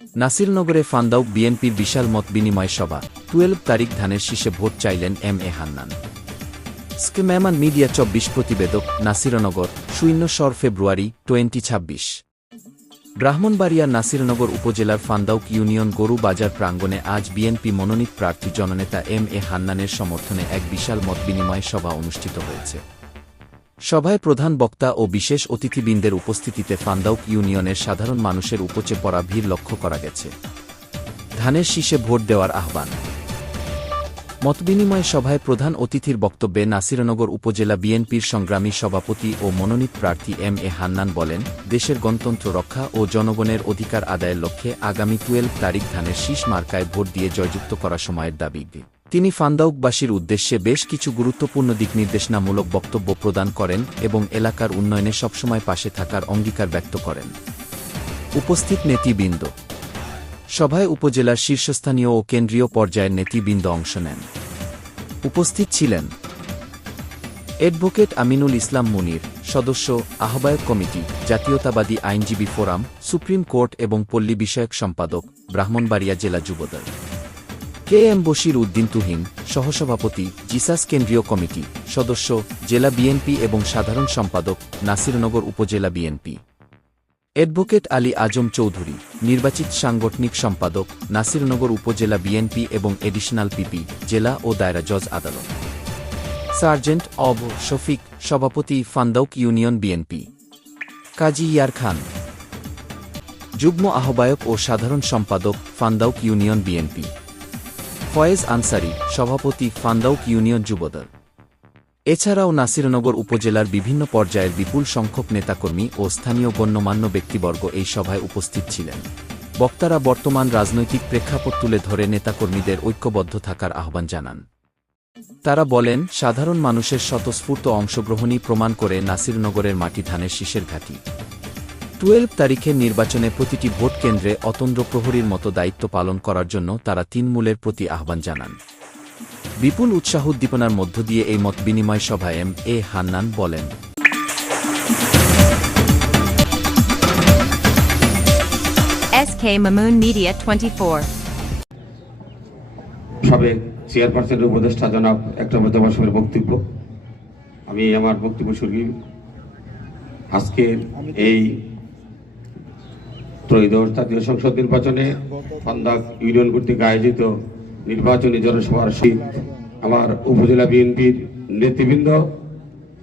নাসিরনগরে ফান্দাউক বিএনপির বিশাল মত বিনিময় সভা 12 তারিখ ধানের শীষে ভোট চাইলেন এম.এ. হান্নান। স্কেম্যামান মিডিয়া 24 প্রতিবেদক নাসিরনগর ০ ফেব্রুয়ারি 2026। ব্রাহ্মণবাড়িয়ার নাসিরনগর উপজেলার ফান্দাউক ইউনিয়ন গরু বাজার প্রাঙ্গণে আজ বিএনপি মনোনীত প্রার্থী জননেতা এম.এ. হান্নানের সমর্থনে এক বিশাল মত বিনিময় সভা অনুষ্ঠিত হয়েছে। সভায় প্রধান বক্তা ও বিশেষ অতিথিবৃন্দের উপস্থিতিতে ফান্দাউক ইউনিয়নের সাধারণ মানুষের উপচে পড়া ভিড় লক্ষ্য করা গেছে। ধানের শীষে ভোট দেওয়ার আহ্বান। মতবিনিময় সভায় প্রধান অতিথির বক্তব্যে নাসিরনগর উপজেলা বিএনপির সংগ্রামী সভাপতি ও মনোনীত প্রার্থী এম.এ. হান্নান বলেন, দেশের গণতন্ত্র রক্ষা ও জনগণের অধিকার আদায়ের লক্ষ্যে আগামী 12 তারিখ ধানের শীষ মার্কায় ভোট দিয়ে জয়যুক্ত করা সময়ের দাবি। তিনি ফান্দাউকবাসীর উদ্দেশ্যে বেশ কিছু গুরুত্বপূর্ণ দিকনির্দেশনামূলক বক্তব্য প্রদান করেন এবং এলাকার উন্নয়নে সবসময় পাশে থাকার অঙ্গীকার ব্যক্ত করেন। উপস্থিত নেতৃবৃন্দ। সভায় উপজেলার শীর্ষস্থানীয় ও কেন্দ্রীয় পর্যায়ের নেতৃবৃন্দ অংশ নেন। উপস্থিত ছিলেন অ্যাডভোকেট আমিনুল ইসলাম মুনির, সদস্য, আহ্বায়ক কমিটি, জাতীয়তাবাদী আইনজীবী ফোরাম, সুপ্রিম কোর্ট এবং পল্লী বিষয়ক সম্পাদক, ব্রাহ্মণবাড়িয়া জেলা যুবদল; কে.এম. বশির উদ্দিন তুহিন, সহসভাপতি, জিসাস কেন্দ্রীয় কমিটি, সদস্য, জেলা বিএনপি এবং সাধারণ সম্পাদক, নাসিরনগর উপজেলা বিএনপি; অ্যাডভোকেট আলী আজম চৌধুরী, নির্বাচিত সাংগঠনিক সম্পাদক, নাসিরনগর উপজেলা বিএনপি এবং এডিশনাল পিপি, জেলা ও দায়রা জজ আদালত; সার্জেন্ট অব শফিক, সভাপতি, ফান্দাউক ইউনিয়ন বিএনপি; কাজী ইয়ার খান, যুগ্ম আহ্বায়ক ও সাধারণ সম্পাদক, ফান্দাউক ইউনিয়ন বিএনপি; ফয়েজ আনসারী, সভাপতি, ফান্দাউক ইউনিয়ন যুবদল। এছাড়াও নাসিরনগর উপজেলার বিভিন্ন পর্যায়ের বিপুল সংখ্যক নেতাকর্মী ও স্থানীয় গণ্যমান্য ব্যক্তিবর্গ এই সভায় উপস্থিত ছিলেন। বক্তারা বর্তমান রাজনৈতিক প্রেক্ষাপট তুলে ধরে নেতাকর্মীদের ঐক্যবদ্ধ থাকার আহ্বান জানান। তারা বলেন, সাধারণ মানুষের স্বতঃস্ফূর্ত অংশগ্রহণই প্রমাণ করে নাসিরনগরের মাটি ধানের শীষের ঘাঁটি। 12 তারিখের নির্বাচনে প্রতিটি ভোট কেন্দ্রে অতন্দ্র প্রহরীর মতো দায়িত্ব পালন করার জন্য তারা তৃণমূলের প্রতি আহ্বান জানান। বিপুল উৎসাহ উদ্দীপনার মধ্য দিয়ে এই মত বিনিময় সভায় এম.এ. হান্নান বলেন, SK Mamoon Media 24 সাবেক চেয়ারপারসনের উপদেষ্টা জনাব একরামুল সাহেবের বক্তব্য। আমি আমার বক্তব্য শুরু আজকের এই ত্রয়োদশ জাতীয় সংসদ নির্বাচনে ফান্দাউক ইউনিয়ন কর্তৃক আয়োজিত নির্বাচনী জনসভার শীত আমার উপজেলা বিএনপির নেতৃবৃন্দ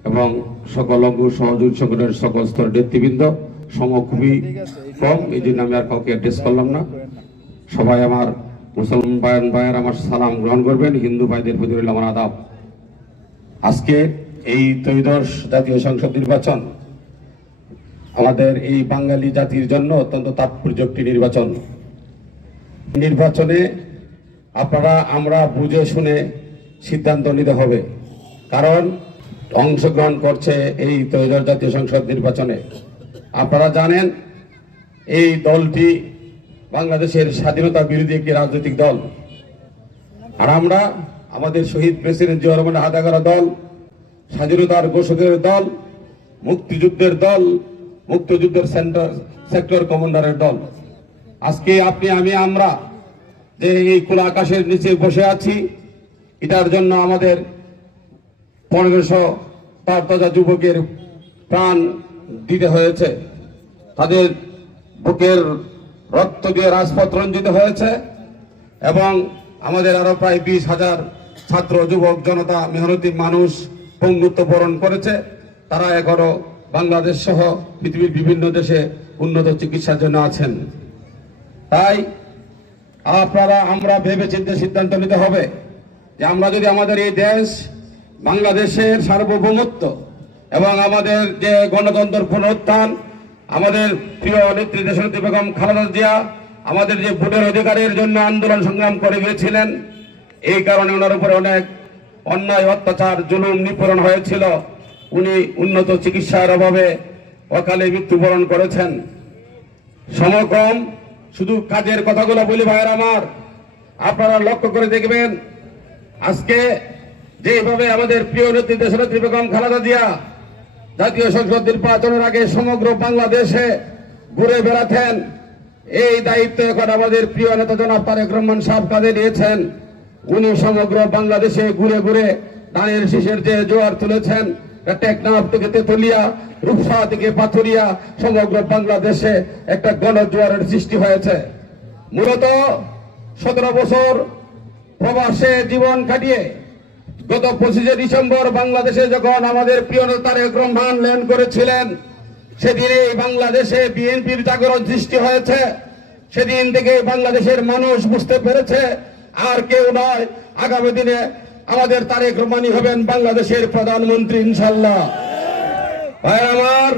এবং সকল অঙ্গ সহযোগী সংগঠনের সকল স্তরের নেতৃবৃন্দ খুবই কম, এই জন্য আমি আর কাউকে অ্যাড্রেস করলাম না। সবাই আমার মুসলমান ভাইয়ের আমার সালাম গ্রহণ করবেন। হিন্দু ভাইদের প্রতি রইল আমার আদাব। আজকে এই ত্রয়োদশ জাতীয় সংসদ নির্বাচন আমাদের এই বাঙালি জাতির জন্য অত্যন্ত তাৎপর্য একটি নির্বাচন। নির্বাচনে আমরা বুঝে শুনে সিদ্ধান্ত নিতে হবে, কারণ অংশগ্রহণ করছে এই ত্রয়োদশ জাতীয় সংসদ নির্বাচনে। আপনারা জানেন, এই দলটি বাংলাদেশের স্বাধীনতা বিরোধী একটি রাজনৈতিক দল। আর আমরা আমাদের শহীদ প্রেসিডেন্ট জিয়াউর রহমানের হাতে গড়া দল, স্বাধীনতার ঘোষকের দল, মুক্তিযুদ্ধের দল, মুক্তিযুদ্ধের সেক্টর কমান্ডারের দল। আজকে আপনি আমরা যে এই খোলা আকাশের নিচে বসে আছি, এটার জন্য আমাদের 1500 তরতাজা যুবকের প্রাণ দিতে হয়েছে, তাদের বুকের রক্ত দিয়ে রাজপথ রঞ্জিত হয়েছে এবং আমাদের আরো প্রায় 20,000 ছাত্র, যুবক, জনতা, মেহনতি মানুষ পঙ্গুত্ব বরণ করেছে। তারা এখনো বাংলাদেশ সহ পৃথিবীর বিভিন্ন দেশে উন্নত চিকিৎসার জন্য আছেন। তাই আমরা ভেবে চিন্তে সিদ্ধান্ত নিতে হবে যে আমরা যদি আমাদের এই দেশ বাংলাদেশের সার্বভৌমত্ব এবং আমাদের যে গণতন্ত্র পুনরুত্থান, আমাদের প্রিয় নেত্রী দেশনেত্রী বেগম খালেদা জিয়া আমাদের যে ভোটের অধিকারের জন্য আন্দোলন সংগ্রাম করে গিয়েছিলেন, এই কারণে ওনার উপরে অনেক অন্যায়, অত্যাচার, জুলুম, নিপীড়ন হয়েছিল। উনি উন্নত চিকিৎসার অভাবে অকালে মৃত্যুবরণ করেছেন। সমক্রম শুধু কাজের কথাগুলো বলি ভাইয়ের আমার, আপনারা লক্ষ্য করে দেখবেন, আজকে যেভাবে আমাদের প্রিয় নেত্রী দেশনেত্রী বেগম খালেদা জিয়া জাতীয় সংসদ নির্বাচনের আগে সমগ্র বাংলাদেশে ঘুরে বেড়াতেন, এই দায়িত্ব এখন আমাদের প্রিয় নেতা জনাব তারেক রহমান সাহেব কাঁধে নিয়েছেন। উনি সমগ্র বাংলাদেশে ঘুরে ঘুরে ধানের শীষের যে জোয়ার তুলেছেন, টেকনাফ থেকে তেতুলিয়া, রূপসা থেকে পাথুরিয়া, সমগ্র বাংলাদেশে একটা গণজোয়ারের সৃষ্টি হয়েছে। মূলত 17 বছর প্রবাসে জীবন কাটিয়ে গত 25শে ডিসেম্বর বাংলাদেশে যখন আমাদের প্রিয় নেতা তারেক রহমান ল্যান্ড করেছিলেন, সেদিন এই বাংলাদেশে বিএনপির জাগরণ সৃষ্টি হয়েছে। সেদিন থেকে বাংলাদেশের মানুষ বুঝতে পেরেছে আর কেউ নয়, আগামী দিনে আমাদের তারেক রহমানই হবেন বাংলাদেশের প্রধানমন্ত্রী ইনশাল্লাহ। ভাই আমার,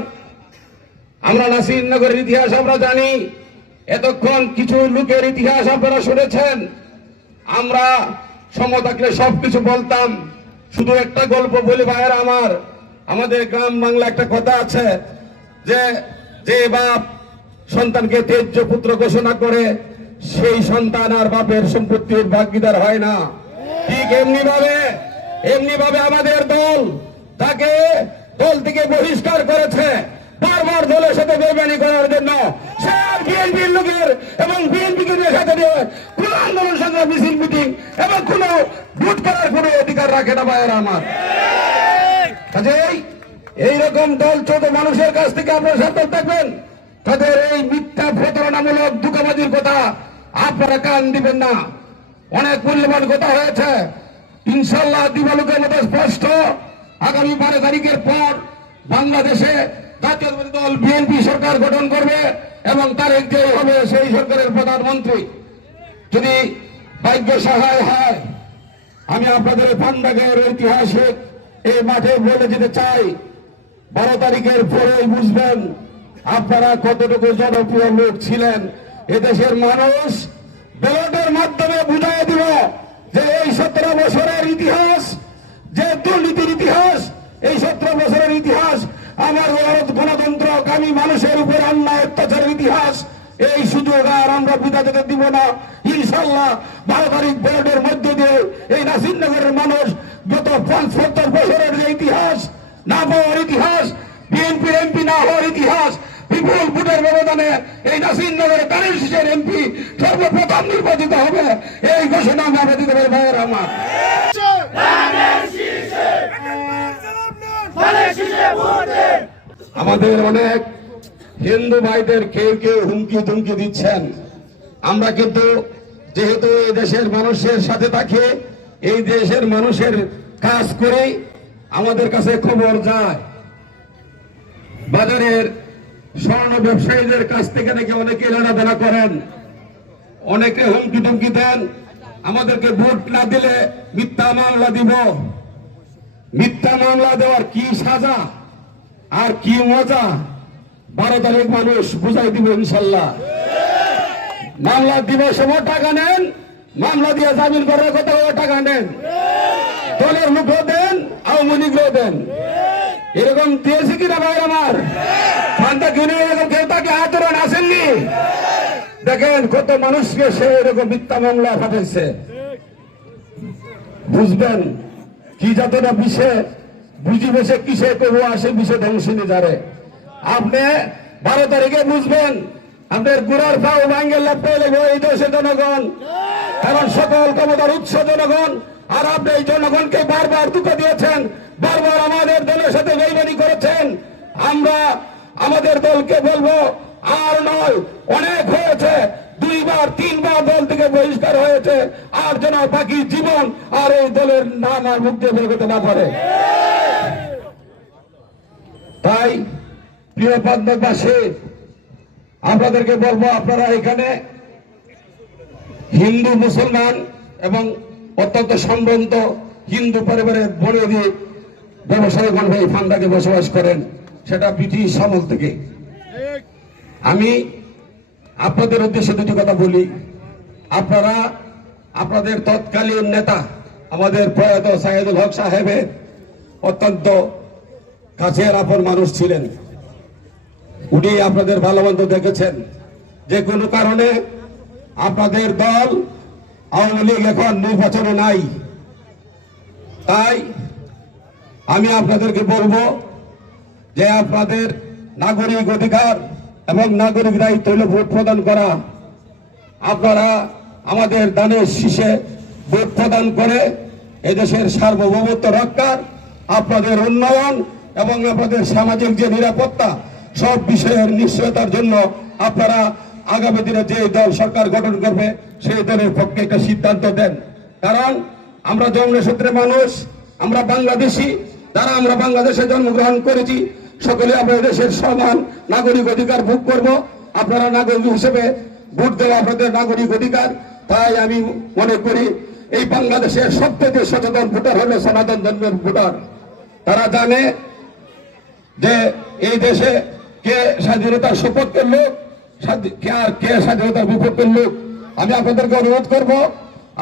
আমরা নাসিরনগরের ইতিহাস আমরা জানি, এতক্ষণ কিছু লোকের ইতিহাস আপনারা শুনেছেন। আমরা সময় থাকলে সবকিছু বলতাম, শুধু একটা গল্প বলি ভাইয়ের আমার। আমাদের গ্রাম বাংলা একটা কথা আছে যে যে বাপ সন্তানকে তেজ্য পুত্র ঘোষণা করে সেই সন্তান আর বাপের সম্পত্তির ভাগীদার হয় না। ঠিক এমনি ভাবে আমাদের দল তাকে দল থেকে বহিষ্কার করেছে বারবার দলের সাথে বেইমানি করার জন্য। সে আর বিএনপির লোকের এবং বিএনপিকে সাথে দিয়ে কোন আন্দোলন সংগ্রাম মিছিল মিটিং এবং কোন ভোট করার কোন অধিকার রাখে না ভাইয়েরা আমার। কাজেই এইরকম দল ছোট মানুষের কাছ থেকে আপনারা সাবধান থাকবেন। তাদের এই মিথ্যা প্রতারণামূলক ধোঁকাবাজির কথা আপনারা কান দিবেন না। অনেক মূল্যবান কথা হয়েছে, ইনশাল্লাহ দিবালোকের মতো স্পষ্ট। আগামী 12 তারিখের পর বাংলাদেশে জাতীয়তাবাদী দল বিএনপি সরকার গঠন করবে এবং তারেক যে হবে সেই সরকারের প্রধানমন্ত্রী। যদি ভাগ্য সহায় হয়, আমি আপনাদের পান্ডাগের ঐতিহাসিক এই মাঠে বলে যেতে চাই, 12 তারিখের পরেই বুঝবেন আপনারা কতটুকু জনপ্রিয় লোক ছিলেন। এদেশের মানুষ ব্যালটের মাধ্যমে বুঝাই দিব যে এই 17 বছরের ইতিহাস, যে দুর্নীতির ইতিহাস, এই 17 বছরের ইতিহাস আমার গণতন্ত্রকামী মানুষের উপর অন্যায় অত্যাচারের ইতিহাস। এই সুযোগ আর আমরা বিদা যেতে দিব না ইনশাল্লাহ। 12 তারিখ ব্যালটের মধ্য দিয়ে এই নাসিরনগরের মানুষ গত 75 বছরের যে ইতিহাস, না পাওয়ার ইতিহাস, বিএনপির এমপি না হওয়ার ইতিহাস, বিপুল ভোটের ব্যবধানে এই নাসিরনগরের ধানের শীষের এমপি সর্বপ্রথম নির্বাচিত হবে, এই ঘোষণা আমরা দিতে পারি ভাইয়ের আমার। আমাদের অনেক হিন্দু ভাইদের কেউ কেউ হুমকি ধুমকি দিচ্ছেন। আমরা কিন্তু যেহেতু এই দেশের মানুষের সাথে থাকি, এই দেশের মানুষের কাজ করি, আমাদের কাছে খবর যায় বাজারের স্বর্ণ ব্যবসায়ীদের কাছ থেকে নাকি অনেকে লেনাদেনা করেন, অনেকে হুমকি ধুমকি দেন, আমাদেরকে ভোট না দিলে মিথ্যা মামলা দিব। মিথ্যা মামলা দেওয়ার কি সাজা আর কি মজা 12 তারিখ মানুষ বুঝাই দিব ইনশাল্লাহ। মামলা দিব সময় টাকা নেন, মামলা দিয়ে জামিন করার কথা টাকা নেন, দলের লোকও দেন, আওয়ামী লীগও দেন। এরকম দিয়েছে কিনা ভাই আমার? ফান্ডা কিনে এরকম কেউ তাকে আচরণ আসেননি। দেখেন কত মানুষকে সে এরকম মিথ্যা মামলা পাঠাইছে। বুঝবেন কি যতটা বিষে বুঝি বসে কিসে করবো আসে বিষে ধ্বংসিনী যারে। আপনি 12 তারিখে বুঝবেন আপনার গুড়ার পাও ভাঙ্গের লাভতে লাগবে এই দেশের জনগণ, কারণ সকল ক্ষমতার উৎস জনগণ। আর আপনি এই জনগণকে বারবার দুঃখ দিয়েছেন, বারবার আমাদের দলের সাথে বেইমানি করেছেন। আমরা আমাদের দলকে বলবো আর নয়, অনেক হয়েছে, 2বার 3বার দল থেকে বহিষ্কার হয়েছে, আর যেন বাকি জীবন আর এই দলের নাম আর মুখ দিয়ে বের করতে না পারে। তাই প্রিয় পাবনাবাসী, আপনাদেরকে বলবো আপনারা এখানে হিন্দু মুসলমান এবং অত্যন্ত সম্ভ্রান্ত হিন্দু পরিবারের বনেদি ব্যবসায়ীগণ এই ফান্ডাকে বসবাস করেন, সেটা ব্রিটিশ আমল থেকে। আমি আপনাদের উদ্দেশ্যে দুটি কথা বলি। আপনারা আপনাদের তৎকালীন নেতা আমাদের প্রয়াত সাইদুল হক সাহেবের অত্যন্ত কাছের আপন মানুষ ছিলেন। উনি আপনাদের ভালো মন্দ দেখেছেন। যে কোনো কারণে আপনাদের দল আওয়ামী লীগ এখন নির্বাচনে নাই। তাই আমি আপনাদেরকে বলবো যে আপনাদের নাগরিক অধিকার এবং নাগরিক দায়িত্ব হল ভোট প্রদান করা। আপনারা আমাদের দানের শীষে ভোট প্রদান করে এদেশের সার্বভৌমত্ব রক্ষার, আপনাদের উন্নয়ন এবং আপনাদের সামাজিক যে নিরাপত্তা সব বিষয়ের নিশ্চয়তার জন্য আপনারা আগামী দিনে যে দল সরকার গঠন করবে সেই দলের পক্ষে একটা সিদ্ধান্ত দেন। কারণ আমরা জন্মসূত্রে মানুষ, আমরা বাংলাদেশি, যারা আমরা বাংলাদেশে জন্মগ্রহণ করেছি সকলে আমরা দেশের সমান নাগরিক অধিকার ভোগ করব। আপনারা নাগরিক হিসেবে ভোট দেওয়া আপনাদের নাগরিক অধিকার। তাই আমি মনে করি এই বাংলাদেশের সবচেয়ে সচেতন ভোটার হলো সনাতন ধর্মের ভোটার। তারা জানে যে এই দেশে কে স্বাধীনতার সপক্ষের লোক, আর কে স্বাধীনতার বিপক্ষের লোক। আমি আপনাদেরকে অনুরোধ করব,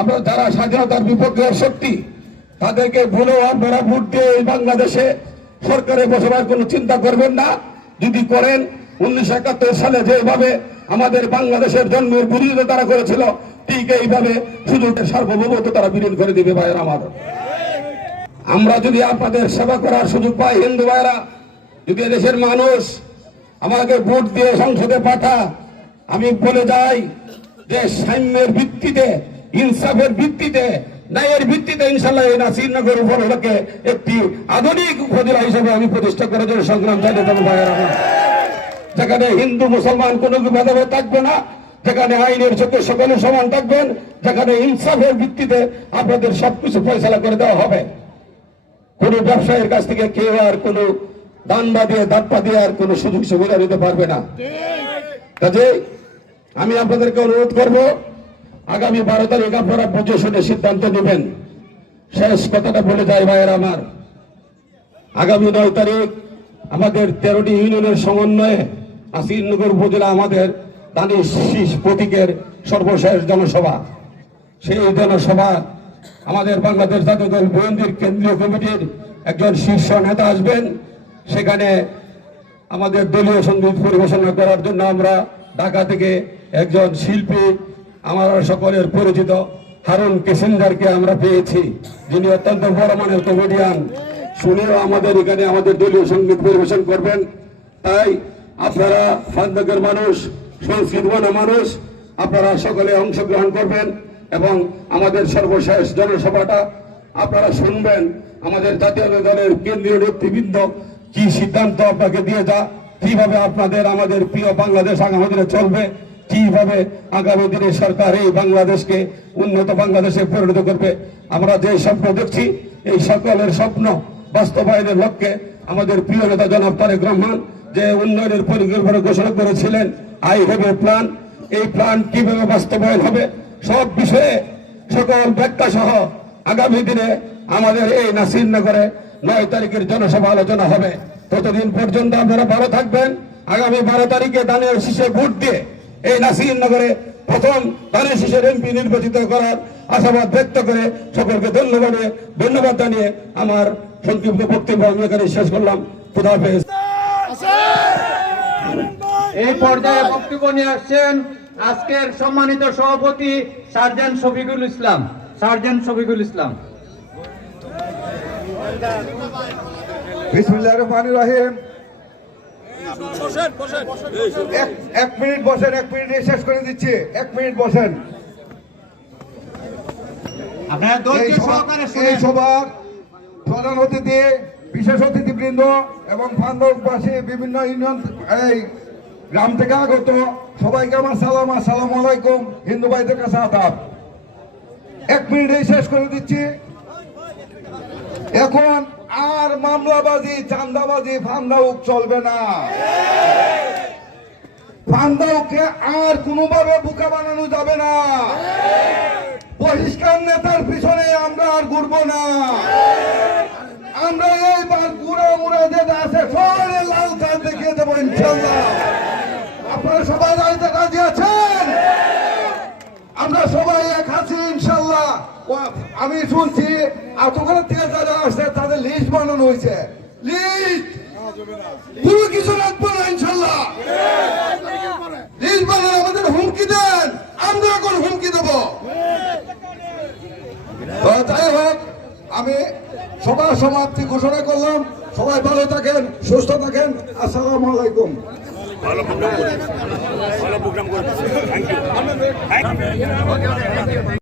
আপনারা যারা স্বাধীনতার বিপক্ষের শক্তি তাদেরকে ভুলেও আপনারা ভোট দিয়ে এই বাংলাদেশে সরকারে বসবার কোনো চিন্তা করবেন না। যদি করেন 1971 সালে যেভাবে আমাদের বাংলাদেশের জন্মের বিরোধিতা তারা করেছিল, ঠিক এইভাবে শুধু সার্বভৌমত্ব তারা বিলীন করে দিবে। ভাইয়েরা আমার, আমরা যদি আপনাদের সেবা করার সুযোগ পাই, হিন্দু ভাইয়েরা, যদি দেশের মানুষ আমাকে ভোট দিয়ে সংসদে পাঠা, আমি বলে যাই যে সাম্যের ভিত্তিতে, ইনসাফের ভিত্তিতে, ন্যায়ের ভিত্তিতে ইনশাল্লাহ এই নাসিরনগর উপজেলাকে একটি আধুনিক উপজেলা হিসেবে আমি প্রতিষ্ঠা করার জন্য সংগ্রাম চালিয়ে যাবো। ভাইয়েরা আমার, যেখানে হিন্দু মুসলমান কোনো ভেদাভেদ থাকবে না, যেখানে আইনের চোখে সকলে সমান থাকবেন, যেখানে ইনসাফের ভিত্তিতে আপনাদের সবকিছু ফয়সালা করে দেওয়া হবে। কোন ব্যবসায়ীর কাছ থেকে কেউ আর কোন দান্দা দিয়ে দাপ্পা দিয়ে আর কোন সুযোগ সুবিধা নিতে পারবে না। কাজে আমি আপনাদেরকে অনুরোধ করব, আগামী 12 তারিখ আপনারা বুঝে শুনে সিদ্ধান্ত নেবেন। শেষ কথাটা বলে যাই ভাইয়েরা আমার, আগামী 9 তারিখ আমাদের 13টি ইউনিয়নের সমন্বয়ে নাসিরনগর উপজেলা আমাদের দানের শীষ প্রতীকের সর্বশেষ জনসভা। সেই জনসভা আমাদের বাংলাদেশ জাতীয় দল বিএনপির কেন্দ্রীয় কমিটির একজন শীর্ষ নেতা আসবেন। সেখানে আমাদের দলীয় সঙ্গীত পরিবেশনা করার জন্য আমরা ঢাকা থেকে একজন শিল্পী, আমার সকলের পরিচিত হারুন কিসিঞ্জারকে আমরা পেয়েছি, যিনি অত্যন্ত বড় মানের কমেডিয়ান। শুনেও আমাদের এখানে আমাদের দলীয় সঙ্গীত পরিবেশন করবেন। তাই আপনারা ফান্দকের মানুষ, সংস্কৃতিবান মানুষ, আপনারা সকলে অংশগ্রহণ করবেন এবং আমাদের সর্বশেষ জনসভাটা আপনারা শুনবেন। আমাদের জাতীয় দলের কেন্দ্রীয় নেতৃবৃন্দ কি সিদ্ধান্ত আপনাকে দিয়ে যা, কিভাবে আপনাদের আমাদের প্রিয় বাংলাদেশ আগামী দিনে চলবে, কিভাবে আগামী দিনে সরকার এই বাংলাদেশকে উন্নত বাংলাদেশে পরিণত করবে। আমরা যে স্বপ্ন দেখছি এই সকলের স্বপ্ন বাস্তবায়নের লক্ষ্যে আমাদের প্রিয় নেতা জনাব তারেক রহমান যে উন্নয়নের পরিকল্পনা ঘোষণা করেছিলেন, আই হ্যাভ এ প্ল্যান, এই প্ল্যান কিভাবে বাস্তবায়ন হবে সব বিষয়ে সকল ব্যাখ্যা সহ আগামী দিনে আমাদের এই নাসিরনগরে 9 তারিখের জনসভা আলোচনা হবে। ততদিন পর্যন্ত আপনারা ভালো থাকবেন। আগামী 12 তারিখে দানের শীষে ভোট দিয়ে এই নাসিরনগরে প্রথম দানের শীষের এমপি নির্বাচিত করার আশাবাদ ব্যক্ত করে সকলকে ধন্যবাদ জানিয়ে আমার সংক্ষিপ্ত বক্তব্য আমি এখানে শেষ করলাম। খুদা হাফেজ। এই পর্যায়ে বক্তব্য নিয়ে আসছেন আজকের সম্মানিত সভাপতি সার্জেন্ট শফিকুল ইসলাম। বিসমিল্লাহির রহমানির রহিম। এক মিনিট বসেন, 1 মিনিট শেষ করে দিচ্ছি। 1 মিনিট বসেন। এই সভার প্রধান অতিথি, বিশেষ অতিথিবৃন্দ এবং ফান্দকবাসী, বিভিন্ন ইউনিয়ন এই গ্রাম থেকে আগত সবাইকে আমার সালাম, আসসালামু আলাইকুম। হিন্দু ভাইদের কাছে আদাব। 1 মিনিটে শেষ করে দিচ্ছি। এখন আর মামলাবাজি, চান্দাবাজি, ফান্দাউক চলবে না। ফান্দাউককে আর কোনোভাবে বোকা বানানো যাবে না। বহিষ্কার নেতার পিছনে আমরা আর ঘুরবো না। আমরা এইবার গুড়া মুড়া যেটা আছে সবাই লাল কার্ড দেখিয়ে দেবো ইনশাল্লাহ। আপনারা সবাই রাজি আছেন? আমরা সবাই এক আছি ইনশাল্লাহ। আমি শুনছি এতক্ষণ থেকে যারা আসছে তাদের লিস্ট বানানো হয়েছে। লিস্ট পুরো কিছু রাখবো না ইনশাল্লাহ। লিস্ট বানানো আমাদের হুমকি দেন, আমরা এখন হুমকি দেবো। যাই হোক, আমি সবার সমাপ্তি ঘোষণা করলাম। সবাই ভালো থাকেন, সুস্থ থাকেন। আসসালামু আলাইকুম। ভালো প্রোগ্রাম করে থ্যাংক ইউ